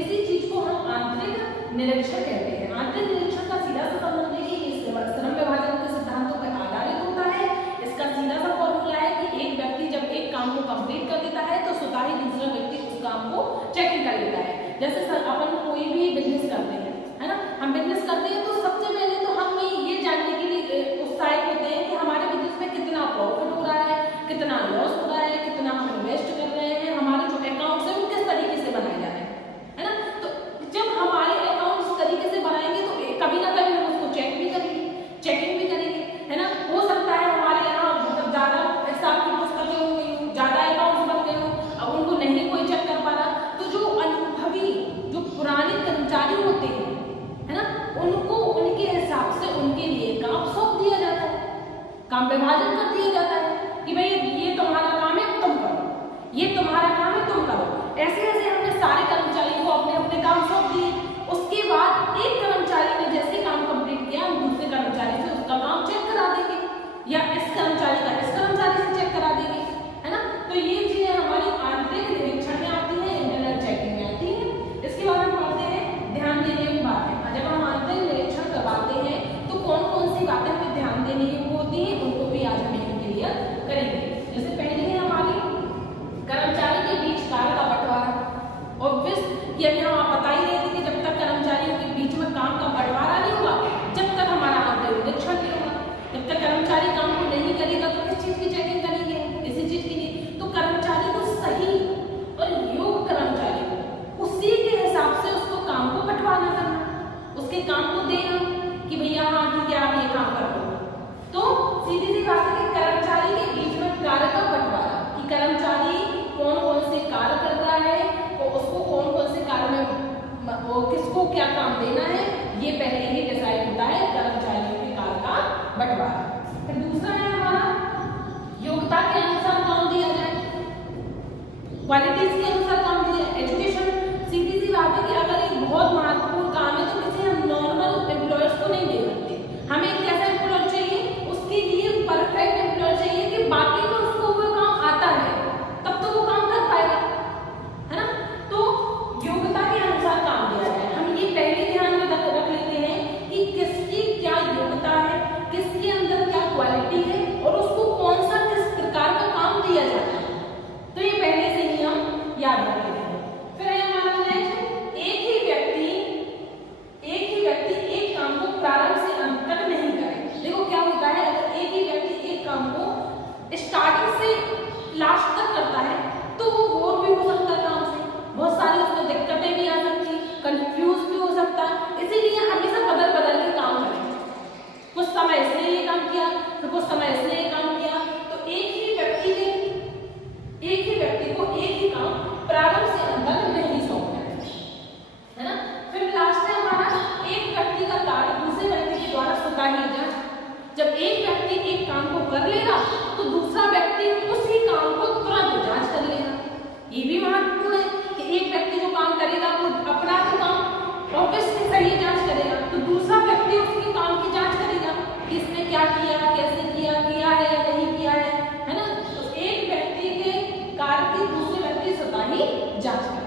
इसी चीज को हम आंतरिक निरीक्षण कहते हैं। आंतरिक निरीक्षण का सीधा सा संबंध है कि श्रम विभाजन के सिद्धांतों पर आधारित होता है। इसका सीधा सा फॉर्मूला है कि एक व्यक्ति जब एक काम को कंप्लीट कर देता है तो स्वतः ही दूसरा व्यक्ति उस काम को चेकिंग कर लेता है। जैसे अपन कोई भी बिजनेस करते हैं, है ना, हम बिजनेस करते हैं तो सबसे पहले तो हम ये जानने के लिए उत्साहित होते हैं कि हमारे बिजनेस में कितना प्रॉफिट हो रहा है, कितना लॉस हो रहा है, कितना हम इन्वेस्ट कर रहे हैं, हमारे जो अकाउंट्स है वो किस तरीके से बनाए जा रहे हैं, है ना। तो जब हमारे अकाउंट इस तरीके से बनाएंगे तो कभी ना कभी हम उसको चेक भी करेंगे, चेकिंग भी करेंगे, है ना। हो सकता है हमारे यहाँ मतलब ज्यादा हिसाब की पुस्तकें हो गई, ज्यादा अकाउंट्स बन गए हो, अब उनको नहीं कोई चेक कर पा रहा, तो जो अनुभवी जो पुराने कर्मचारी होते हैं, है ना, उनको उनके हिसाब से उनके लिए काम सौंप दिया जाता है, काम विभाजन कर दिया जाता है कि भाई ये तुम्हारा काम है तुम करो, ये तुम्हारा काम है तुम करो। ऐसे ऐसे हमने सारे कर्मचारियों को अपने अपने काम सौंप दिए। उसके बाद एक कर्मचारी ने जैसे काम कंप्लीट किया, हम दूसरे कर्मचारी से उसका काम चेक करा देंगे या इस कर्मचारी का इस कर्मचारी से चेक करा देंगे, है ना। तो ये चीजें हमारी आंतरिक निरीक्षण में आती है, इंटरनल चेकिंग में आती है। इसके बाद हम पढ़ते हैं ध्यान देने की बातें। जब हम आंतरिक निरीक्षण करवाते हैं तो कौन कौन सी बातें हमें ध्यान देने की होती है, उनको भी आज हम क्लियर करेंगे। जैसे पहली है हमारी कर्मचारी के बीच कार्य का बंटवारा। ऑब्वियस कि अभी हम बता ही रहे थे कि जब तक कर्मचारियों के बीच में काम का बंटवारा नहीं होगा, जब तक हमारा आंतरिक निरीक्षण नहीं होगा, जब तक कर्मचारी काम को नहीं करेगा तो किस चीज की चेकिंग करेंगे, इसी चीज की नहीं। तो कर्मचारी को सही और योग्य कर्मचारी को उसी के हिसाब से उसको काम को बंटवारा करना, उसके काम को देना कि भैया हाँ ठीक है आप ये काम कर दो। तो सीधी सी बात है कि कर्मचारी के बीच में कार्य का बंटवारा, कि कर्मचारी कौन कौन से कार्य करता है और उसको कौन कौन से कार्य में किसको क्या काम देना है, ये पहले ही डिसाइड होता है कर्मचारियों के कार्य का बंटवारा। फिर दूसरा है हमारा योग्यता के अनुसार काम दिया जाए, क्वालिटीज के अनुसार काम दिया जाए। एजुकेशन सीधी सी बात है कि अगर एक बहुत महत्वपूर्ण काम है तो किसी हम नॉर्मल एम्प्लॉयर्स को नहीं दे सकते, हमें एक कैसा एम्प्लॉयर चाहिए, उसके लिए परफेक्ट एम्प्लॉयर चाहिए कि बाकी तो उसको वो काम आता है तब तो वो काम कर पाएगा, है ना। तो योग्यता के अनुसार काम दिया जाए। हम ये पहले ध्यान में रख लेते हैं कि किसकी क्या योग्यता है, किसके अंदर क्या क्वालिटी है और उसको कौन सा किस प्रकार का काम दिया जाता है, तो ये पहले से ही हम याद रख लेते हैं। फिर है हमारा नेक्स्ट, एक ही व्यक्ति एक काम को प्रारंभ से अंत तक नहीं करे। देखो क्या होता है, अगर एक ही व्यक्ति एक काम को स्टार्टिंग से लास्ट तक करता है तो वो बोर भी हो सकता है काम से, बहुत सारी उसमें दिक्कतें भी आ सकती, कंफ्यूज भी हो सकता है। इसीलिए हमेशा बदल बदल के काम करें, कुछ समय इसने ये काम किया फिर कुछ समय इसने ये काम किया। तो एक ही व्यक्ति को एक ही काम प्रारंभ से अंत तक नहीं सौंपना है ना। फिर लास्ट है हमारा एक व्यक्ति का कार्य दूसरे व्यक्ति के द्वारा स्वतः ही जांच। जब एक व्यक्ति एक काम को कर लेगा तो दूसरा व्यक्ति उसी काम को तुरंत जांच कर लेगा। ये भी महत्वपूर्ण है कि एक व्यक्ति जो काम करेगा वो अपना तो काम ऑब्वियसली सही जांच करेगा, तो दूसरा व्यक्ति उसके काम की जांच करेगा कि इसने क्या किया, कैसे किया है या नहीं किया है ना। तो एक व्यक्ति के कार्य की दूसरे व्यक्ति स्वतः ही जांच करता है।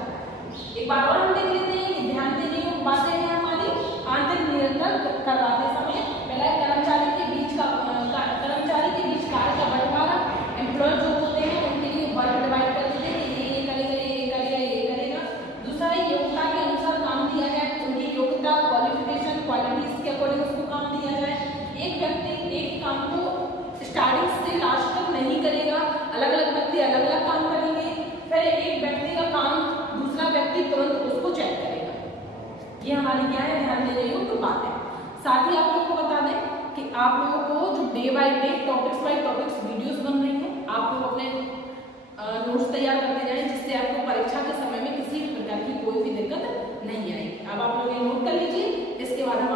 एक बार और हम देख लेते हैं कि ध्यान देने की बातें हैं हमारी आंतरिक निरीक्षण करवाते समय। पहला कर्मचारी के बीच कार्य का बंटवारा। एम्प्लॉय जो होते हैं उनके लिए वर्क डिवाइड कर देते हैं कि ये करेगा। दूसरा है योग्यता के अनुसार काम दिया जाए, उनकी योग्यता क्वालिफिकेशन क्वालिटीज के अकॉर्डिंग उसको काम दिया जाए। एक व्यक्ति एक काम को स्टार्टिंग से लास्ट तक नहीं करेगा, अलग अलग व्यक्ति अलग अलग काम करेंगे। फिर एक व्यक्ति का काम दूसरा व्यक्ति तुरंत उसको चेक करेगा। ये हमारी क्या है, ध्यान देने योग्य बात है। साथ ही आप लोगों को बता दें कि आप लोगों को जो day by day topics by topics videos बन रही हैं, आप लोग अपने नोट्स तैयार करते जाएं जिससे आपको परीक्षा के समय में किसी भी प्रकार की कोई भी दिक्कत नहीं आएगी। अब आप लोग ये नोट कर लीजिए, इसके बाद हम